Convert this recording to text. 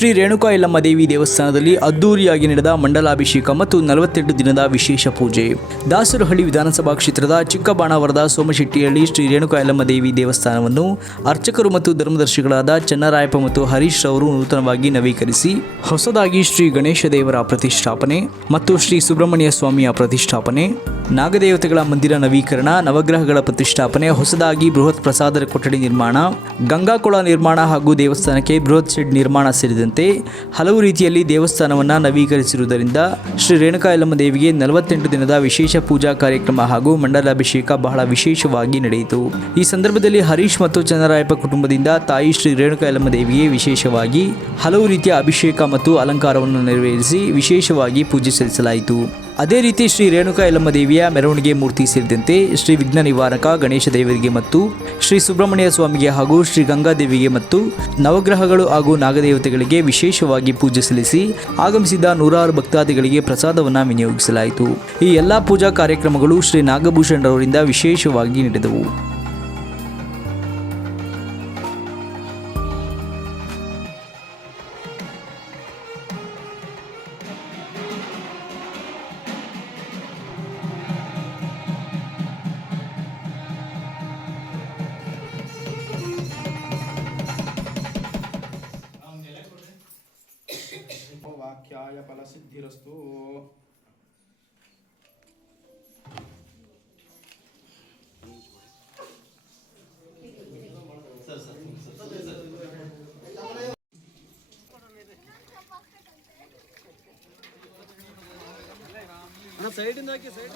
ಶ್ರೀ ರೇಣುಕಾ ಯಲ್ಲಮ್ಮ ದೇವಿ ದೇವಸ್ಥಾನದಲ್ಲಿ ಅದ್ದೂರಿಯಾಗಿ ನಡೆದ ಮಂಡಲಾಭಿಷೇಕ ಮತ್ತು 48 ದಿನದ ವಿಶೇಷ ಪೂಜೆ. ದಾಸರಹಳ್ಳಿ ವಿಧಾನಸಭಾ ಕ್ಷೇತ್ರದ ಚಿಕ್ಕಬಾಣಾವರದ ಸೋಮಶೆಟ್ಟಿಯಲ್ಲಿ ಶ್ರೀ ರೇಣುಕಾ ಯಲ್ಲಮ್ಮ ದೇವಿ ದೇವಸ್ಥಾನವನ್ನು ಅರ್ಚಕರು ಮತ್ತು ಧರ್ಮದರ್ಶಿಗಳಾದ ಚನ್ನರಾಯಪ್ಪ ಮತ್ತು ಹರೀಶ್ ಅವರು ನೂತನವಾಗಿ ನವೀಕರಿಸಿ ಹೊಸದಾಗಿ ಶ್ರೀ ಗಣೇಶ ದೇವರ ಪ್ರತಿಷ್ಠಾಪನೆ ಮತ್ತು ಶ್ರೀ ಸುಬ್ರಹ್ಮಣ್ಯ ಸ್ವಾಮಿಯ ಪ್ರತಿಷ್ಠಾಪನೆ, ನಾಗದೇವತೆಗಳ ಮಂದಿರ ನವೀಕರಣ, ನವಗ್ರಹಗಳ ಪ್ರತಿಷ್ಠಾಪನೆ, ಹೊಸದಾಗಿ ಬೃಹತ್ ಪ್ರಸಾದ ಕೊಠಡಿ ನಿರ್ಮಾಣ, ಗಂಗಾಕೊಳ ನಿರ್ಮಾಣ ಹಾಗೂ ದೇವಸ್ಥಾನಕ್ಕೆ ಬೃಹತ್ ಶೆಡ್ ನಿರ್ಮಾಣ ಸೇರಿದಂತೆ ಹಲವು ರೀತಿಯಲ್ಲಿ ದೇವಸ್ಥಾನವನ್ನು ನವೀಕರಿಸಿರುವುದರಿಂದ ಶ್ರೀ ರೇಣುಕಾ ಯಲ್ಲಮ್ಮ ದೇವಿಗೆ 48 ದಿನದ ವಿಶೇಷ ಪೂಜಾ ಕಾರ್ಯಕ್ರಮ ಹಾಗೂ ಮಂಡಲಾಭಿಷೇಕ ಬಹಳ ವಿಶೇಷವಾಗಿ ನಡೆಯಿತು. ಈ ಸಂದರ್ಭದಲ್ಲಿ ಹರೀಶ್ ಮತ್ತು ಚನ್ನರಾಯಪ್ಪ ಕುಟುಂಬದಿಂದ ತಾಯಿ ಶ್ರೀ ರೇಣುಕಾ ಯಲ್ಲಮ್ಮ ದೇವಿಗೆ ವಿಶೇಷವಾಗಿ ಹಲವು ರೀತಿಯ ಅಭಿಷೇಕ ಮತ್ತು ಅಲಂಕಾರವನ್ನು ನೆರವೇರಿಸಿ ವಿಶೇಷವಾಗಿ ಪೂಜೆ ಸಲ್ಲಿಸಲಾಯಿತು. ಅದೇ ರೀತಿ ಶ್ರೀ ರೇಣುಕಾ ಯಲ್ಲಮ್ಮ ದೇವಿಯ ಮೆರವಣಿಗೆ ಮೂರ್ತಿ ಸೇರಿದಂತೆ ಶ್ರೀ ವಿಘ್ನ ನಿವಾರಕ ಗಣೇಶ ದೇವರಿಗೆ ಮತ್ತು ಶ್ರೀ ಸುಬ್ರಹ್ಮಣ್ಯ ಸ್ವಾಮಿಗೆ ಹಾಗೂ ಶ್ರೀ ಗಂಗಾದೇವಿಗೆ ಮತ್ತು ನವಗ್ರಹಗಳು ಹಾಗೂ ನಾಗದೇವತೆಗಳಿಗೆ ವಿಶೇಷವಾಗಿ ಪೂಜೆ ಸಲ್ಲಿಸಿ ಆಗಮಿಸಿದ ನೂರಾರು ಭಕ್ತಾದಿಗಳಿಗೆ ಪ್ರಸಾದವನ್ನು ವಿನಿಯೋಗಿಸಲಾಯಿತು. ಈ ಎಲ್ಲ ಪೂಜಾ ಕಾರ್ಯಕ್ರಮಗಳು ಶ್ರೀ ನಾಗಭೂಷಣ್ ರವರಿಂದ ವಿಶೇಷವಾಗಿ ನಡೆದವು. ವಾಕ್ಯಾಯ ಫಲಸಿದ್ಧಿರಸ್ತು. ಸೈಡಿಂದ ಹಾಕಿ ಸೈಡ್